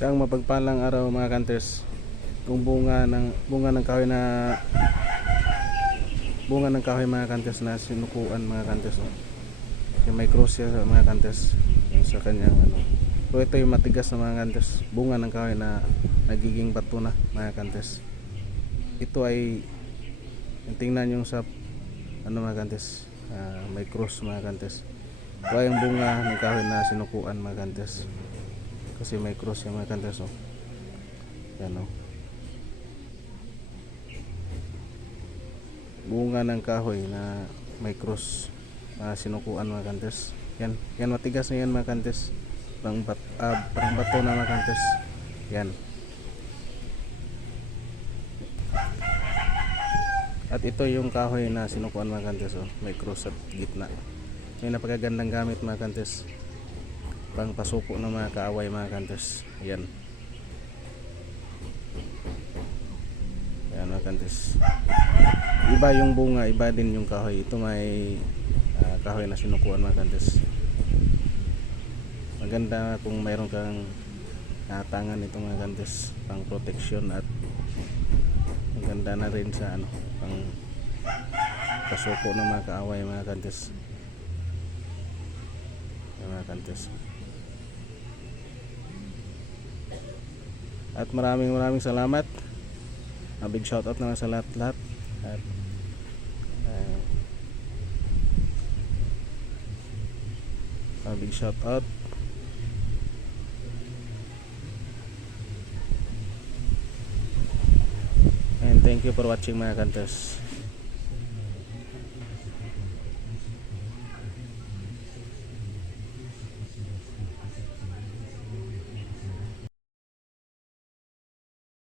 Isang mapagpalang araw mga kanters. Kung bunga ng kahoy mga kanters na sinukuan mga kanters, no? Yung may cross siya mga kanters yung sa kanyang ano. So ito yung matigas na mga kanters, bunga ng kahoy na nagiging bato na mga kanters. Ito ay tingnan yung sa ano mga kanters, may cross mga kanters. Ito ay yung bunga ng kahoy na sinukuan mga kanters. Kasi may cross yung mga kanters, oh. Yan, oh. Bunga ng kahoy na may cross na sinukuan mga kanters. Yan matigas na yan mga kanters. Parang bato na mga kanters. Yan. At ito yung kahoy na sinukuan mga kanters, oh. May cross at gitna. May napakagandang gamit mga kanters, pang pasuko ng mga kaaway mga kanters. Yan mga kanters. Iba yung bunga, iba din yung kahoy. Ito may kahoy na sinukuan mga kanters. Maganda kung mayroon kang tangan ito mga kanters, pang protection, at maganda na rin sa ano, pang pasuko ng mga kaaway mga kanters. Mga kanters. At maraming salamat. Big shout out naman sa lahat. At big shout out. And thank you for watching mga kanters.